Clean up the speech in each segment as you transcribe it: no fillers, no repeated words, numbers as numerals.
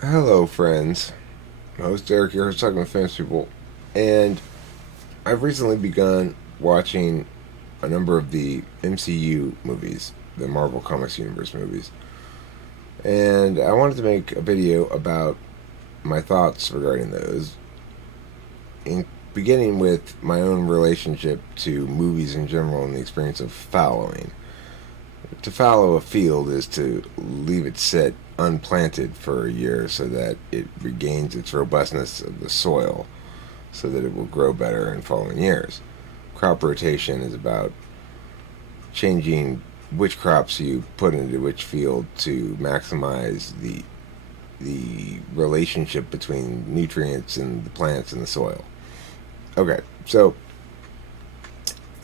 Hello, friends. My host Derek here, talking with famous people, and I've recently begun watching a number of the MCU movies, the Marvel Comics Universe movies, and I wanted to make a video about my thoughts regarding those, in beginning with my own relationship to movies in general and the experience of fallowing. To fallow a field is to leave it sit unplanted for a year so that it regains its robustness of the soil so that it will grow better in following years. Crop rotation is about changing which crops you put into which field to maximize the relationship between nutrients and the plants and the soil. Okay, so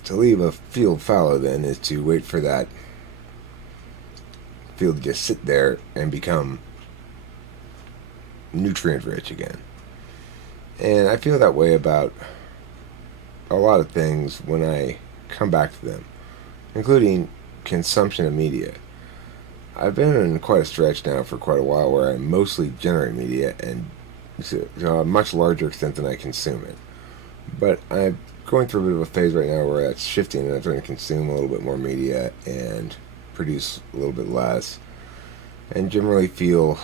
to leave a field fallow then is to wait for that field to just sit there and become nutrient rich again. And I feel that way about a lot of things when I come back to them, including consumption of media. I've been in quite a stretch now for quite a while where I mostly generate media and to a much larger extent than I consume it. But I'm going through a bit of a phase right now where that's shifting and I'm trying to consume a little bit more media and produce a little bit less and generally feel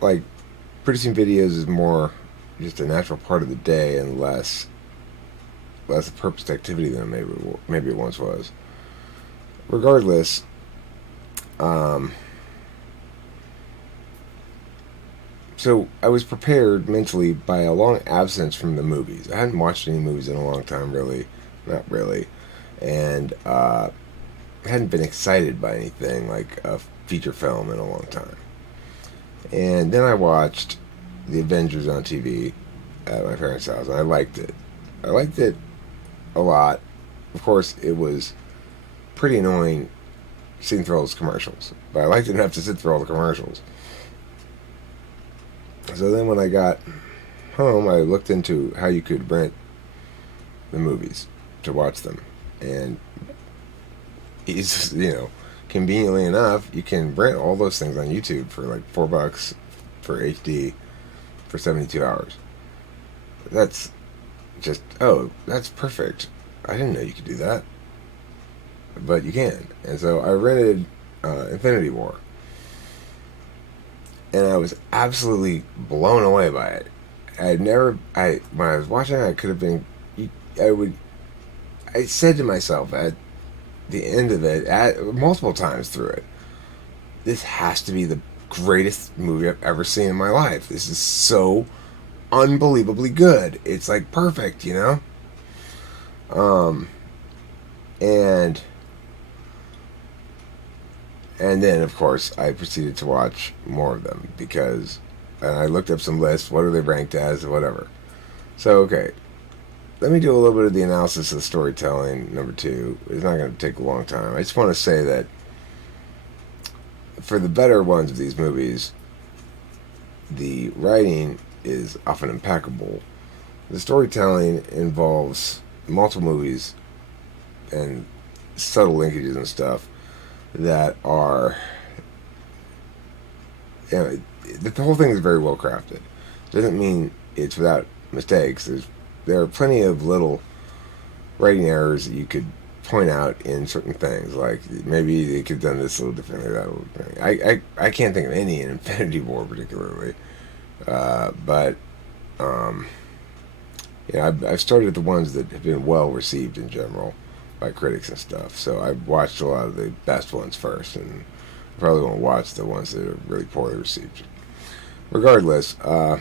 like producing videos is more just a natural part of the day and less a purposed activity than maybe it once was. Regardless, um, so I was prepared mentally by a long absence from the movies. I hadn't watched any movies in a long time, really, not really, and hadn't been excited by anything like a feature film in a long time. And then I watched The Avengers on TV at my parents' house, and I liked it. I liked it a lot. Of course, it was pretty annoying sitting through all those commercials, but I liked it enough to sit through all the commercials. So then when I got home, I looked into how you could rent the movies to watch them, and it's conveniently enough, you can rent all those things on YouTube for like $4 for HD for 72 hours. That's that's perfect. I didn't know you could do that, but you can. And so I rented Infinity War, and I was absolutely blown away by it. When I was watching it, I could have been, I would, I said to myself at the end of it, multiple times through it, this has to be the greatest movie I've ever seen in my life. This is so unbelievably good. It's like perfect, you know? Um, and and then of course I proceeded to watch more of them because and I looked up some lists. What are they ranked as? Whatever. So okay, let me do a little bit of the analysis of the storytelling. Number two, it's not going to take a long time. I just want to say that for the better ones of these movies, the writing is often impeccable. The storytelling involves multiple movies and subtle linkages and stuff that are, the whole thing is very well crafted. Doesn't mean it's without mistakes. There are plenty of little writing errors that you could point out in certain things. Like maybe they could have done this a little differently, that a little differently. I can't think of any in Infinity War particularly, but um, I've started the ones that have been well received in general by critics and stuff. So I've watched a lot of the best ones first, and probably won't watch the ones that are really poorly received. Regardless, I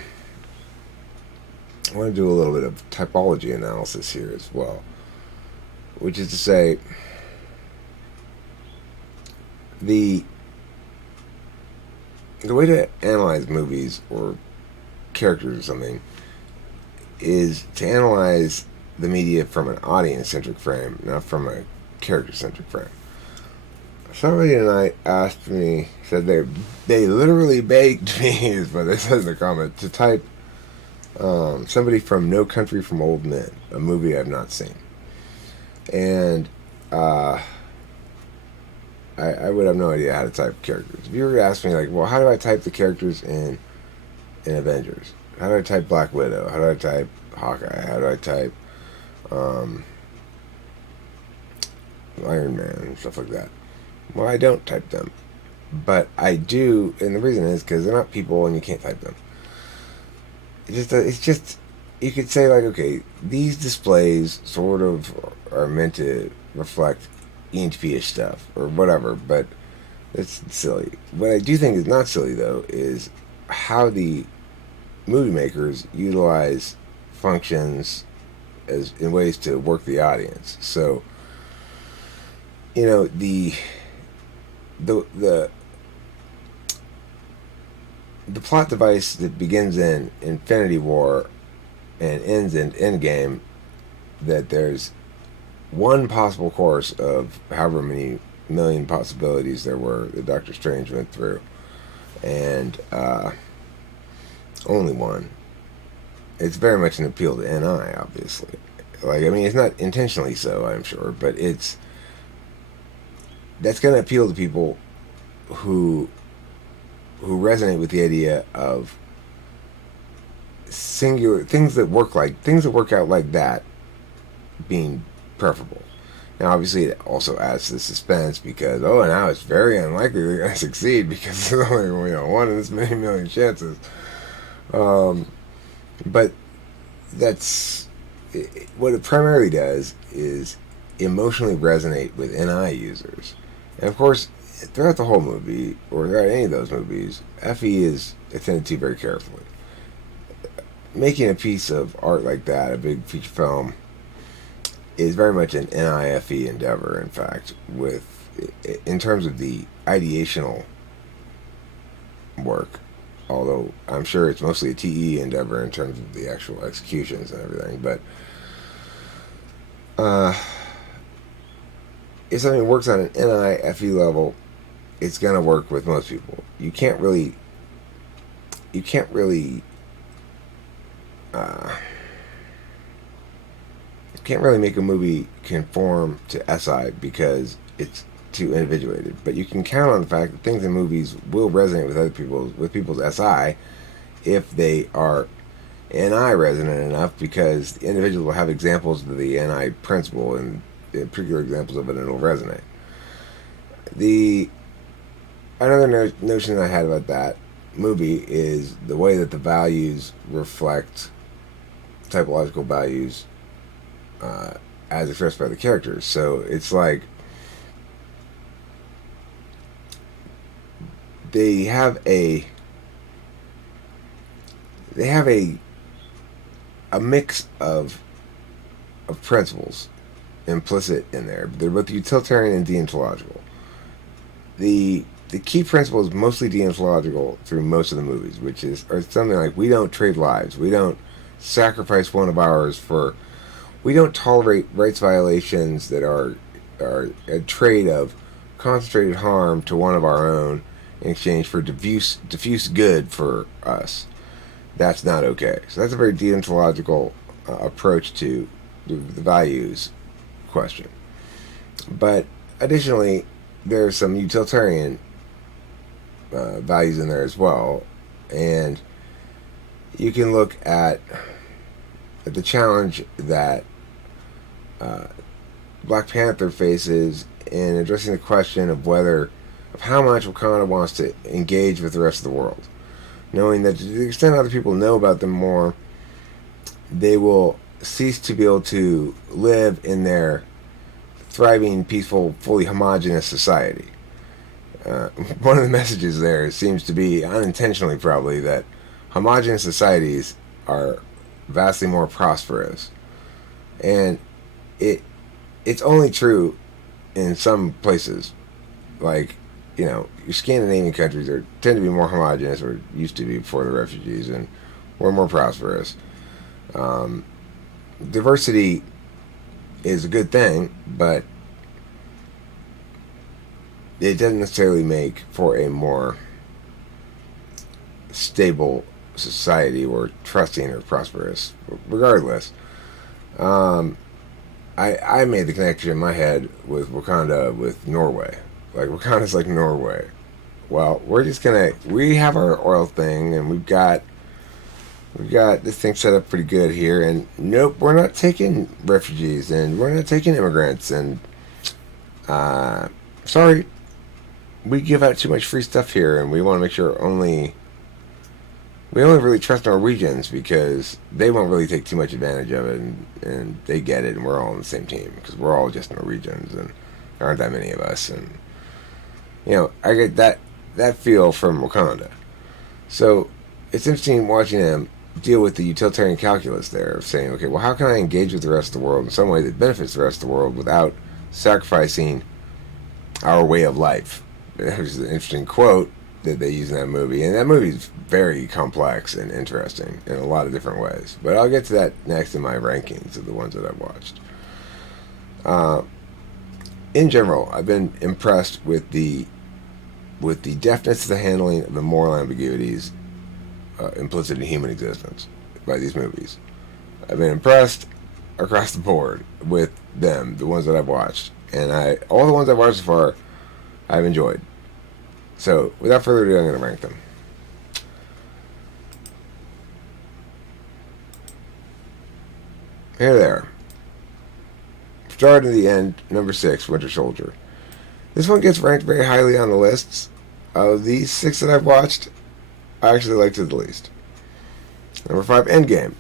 want to do a little bit of typology analysis here as well, which is to say, the the way to analyze movies or characters or something is to analyze the media from an audience centric frame, not from a character centric frame. Somebody tonight asked me, said they literally begged me, is what they said in the comment, to type somebody from No Country for Old Men, a movie I've not seen. And I would have no idea how to type characters. If you were to ask me, like, well, how do I type the characters in Avengers? How do I type Black Widow? How do I type Hawkeye? How do I type um, Iron Man and stuff like that? Well, I don't type them, but I do, and the reason is because they're not people, and you can't type them. It's just you could say like, okay, these displays sort of are meant to reflect ENTP-ish stuff or whatever, but it's silly. What I do think is not silly though is how the movie makers utilize functions as in ways to work the audience. So, the the the the plot device that begins in Infinity War and ends in Endgame, that there's one possible course of however many million possibilities there were that Doctor Strange went through, and only one. It's very much an appeal to NI, obviously. Like, I mean, it's not intentionally so, I'm sure, but that's going to appeal to people who resonate with the idea of singular things that work out like that being preferable. Now, obviously, it also adds to the suspense because now it's very unlikely they're going to succeed because there's only one in this many million chances. But that's what it primarily does is emotionally resonate with NI users, and of course, throughout the whole movie or throughout any of those movies, FE is attended to very carefully. Making a piece of art like that, a big feature film, is very much an NIFE endeavor. In fact, in terms of the ideational work, although I'm sure it's mostly a TE endeavor in terms of the actual executions and everything. But if something works on an NIFE level, it's gonna work with most people. You can't really make a movie conform to SI because it's too individuated. But you can count on the fact that things in movies will resonate with people's SI if they are NI resonant enough, because the individual will have examples of the NI principle and particular examples of it, and it'll resonate. Another notion I had about that movie is the way that the values reflect typological values as expressed by the characters. So it's like they have a mix of principles implicit in there. They're both utilitarian and deontological. The key principle is mostly deontological through most of the movies, which is something like, we don't trade lives, we don't sacrifice one of ours we don't tolerate rights violations that are a trade of concentrated harm to one of our own in exchange for diffuse good for us. That's not okay. So that's a very deontological approach to the values question. But additionally, there's some utilitarian values in there as well, and you can look at the challenge that Black Panther faces in addressing the question of how much Wakanda wants to engage with the rest of the world, knowing that to the extent other people know about them more, they will cease to be able to live in their thriving, peaceful, fully homogenous society. One of the messages there seems to be, unintentionally probably, that homogenous societies are vastly more prosperous. And it's only true in some places. Like, your Scandinavian countries tend to be more homogenous, or used to be before the refugees, and we're more prosperous. Diversity is a good thing, but it doesn't necessarily make for a more stable society or trusting or prosperous. Regardless, I made the connection in my head with Wakanda with Norway. Like Wakanda's like Norway. Well, we have our oil thing, and we've got this thing set up pretty good here, and nope, we're not taking refugees, and we're not taking immigrants, and sorry, we give out too much free stuff here, and we want to make sure we only really trust Norwegians because they won't really take too much advantage of it, and they get it, and we're all on the same team because we're all just Norwegians, and there aren't that many of us, and I get that feel from Wakanda. So it's interesting watching them deal with the utilitarian calculus there of saying, okay, well, how can I engage with the rest of the world in some way that benefits the rest of the world without sacrificing our way of life? There's an interesting quote that they use in that movie, and that movie is very complex and interesting in a lot of different ways. But I'll get to that next in my rankings of the ones that I've watched. In general, I've been impressed with the deftness of the handling of the moral ambiguities implicit in human existence by these movies. I've been impressed across the board with them, the ones that I've watched, and all the ones I've watched so far, I've enjoyed. So, without further ado, I'm going to rank them. Here they are. Start to the end, number 6, Winter Soldier. This one gets ranked very highly on the lists. Of these 6 that I've watched, I actually liked it the least. Number 5, Endgame.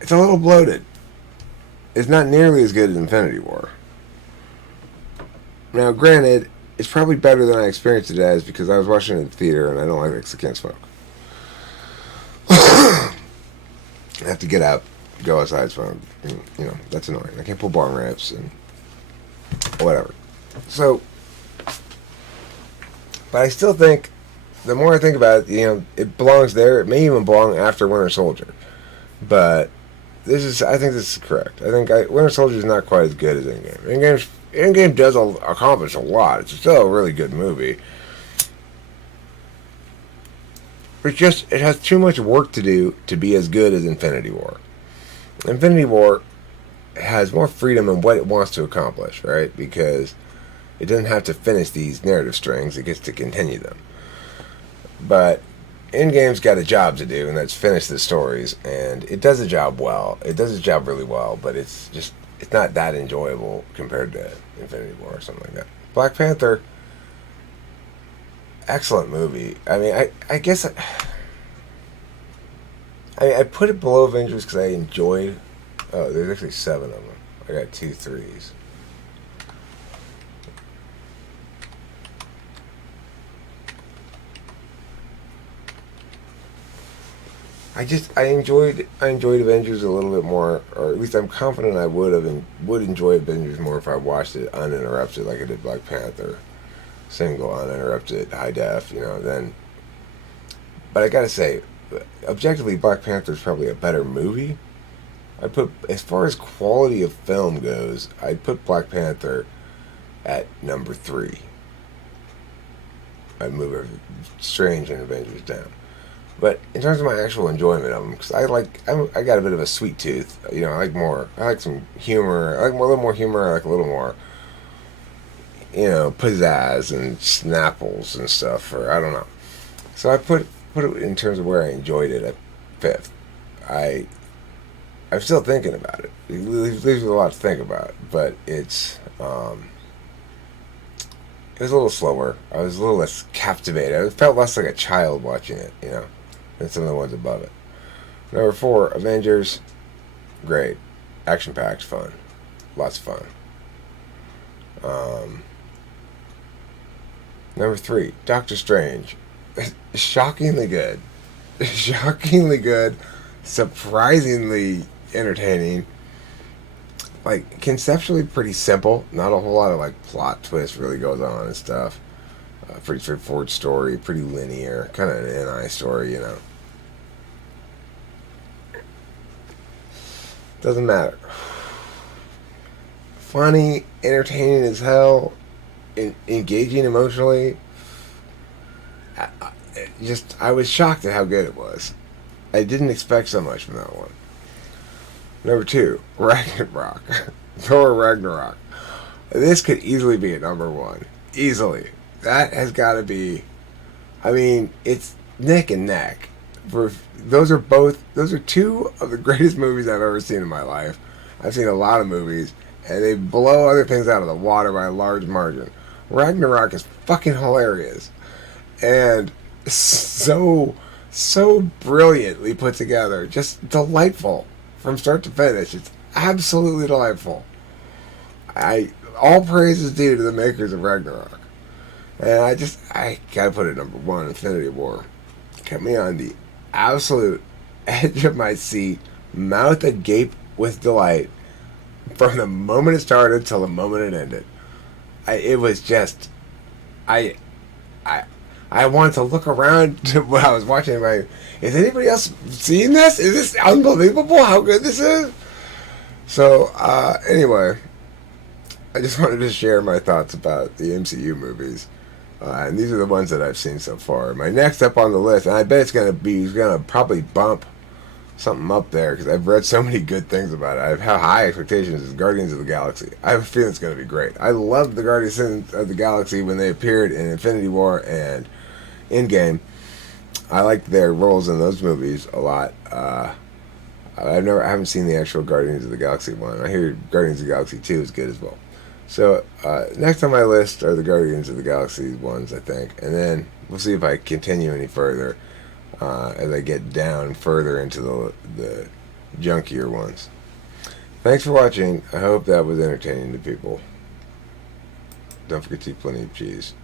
It's a little bloated. It's not nearly as good as Infinity War. Now, granted, it's probably better than I experienced it as because I was watching it in the theater and I don't like it because I can't smoke. I have to get out, go outside, smoke. That's annoying. I can't pull bong rips and whatever. So, but I still think, the more I think about it, it belongs there. It may even belong after Winter Soldier. But I think this is correct. I think Winter Soldier is not quite as good as Endgame. Endgame does accomplish a lot. It's still a really good movie. But it has too much work to do to be as good as Infinity War. Infinity War has more freedom in what it wants to accomplish, right? Because it doesn't have to finish these narrative strings. It gets to continue them. But Endgame's got a job to do, and that's finish the stories. And it does the job well. It does the job really well, but it's not that enjoyable compared to Infinity War or something like that. Black Panther, excellent movie. I mean, I guess I put it below Avengers because I enjoyed. Oh, there's actually 7 of them. I got 2 3s. I enjoyed Avengers a little bit more, or at least I'm confident I would enjoy Avengers more if I watched it uninterrupted like I did Black Panther, single uninterrupted high def, then. But I gotta say, objectively, Black Panther is probably a better movie. As far as quality of film goes, I'd put Black Panther at number 3. I'd move Strange and Avengers down. But in terms of my actual enjoyment of them, because I got a bit of a sweet tooth. I like some humor. I like a little more humor. I like a little more, pizzazz and snapples and stuff. Or I don't know. So I put it in terms of where I enjoyed it at 5th. I'm still thinking about it. It leaves me a lot to think about. But it was a little slower. I was a little less captivated. I felt less like a child watching it, than some of the ones above it. Number 4, Avengers. Great. Action-packed, fun. Lots of fun. Number 3, Doctor Strange. Shockingly good. Shockingly good. Surprisingly entertaining. Like, conceptually pretty simple. Not a whole lot of, plot twist really goes on and stuff. Pretty straightforward story. Pretty linear. Kind of an NI story, Doesn't matter. Funny, entertaining as hell, engaging emotionally. I was shocked at how good it was. I didn't expect so much from that one. Number 2, Ragnarok. Thor Ragnarok. This could easily be at number one. Easily. That has got to be. I mean, it's neck and neck. For those are two of the greatest movies I've ever seen in my life. I've seen a lot of movies, and they blow other things out of the water by a large margin. Ragnarok is fucking hilarious, and so brilliantly put together, just delightful from start to finish. It's absolutely delightful. I All praise is due to the makers of Ragnarok. And I gotta put it number one, Infinity War. Kept me on the absolute edge of my seat, mouth agape with delight, from the moment it started till the moment it ended. It was just, I, I, I wanted to look around to when I was watching. Like, is anybody else seeing this? Is this unbelievable? How good this is? So anyway, I just wanted to share my thoughts about the MCU movies. And these are the ones that I've seen so far. My next up on the list, and I bet it's gonna probably bump something up there because I've read so many good things about it. I have high expectations. Is Guardians of the Galaxy. I have a feeling it's gonna be great. I loved the Guardians of the Galaxy when they appeared in Infinity War and Endgame. I liked their roles in those movies a lot. I haven't seen the actual Guardians of the Galaxy one. I hear Guardians of the Galaxy 2 is good as well. So, next on my list are the Guardians of the Galaxy ones, I think. And then we'll see if I continue any further as I get down further into the junkier ones. Thanks for watching. I hope that was entertaining to people. Don't forget to eat plenty of cheese.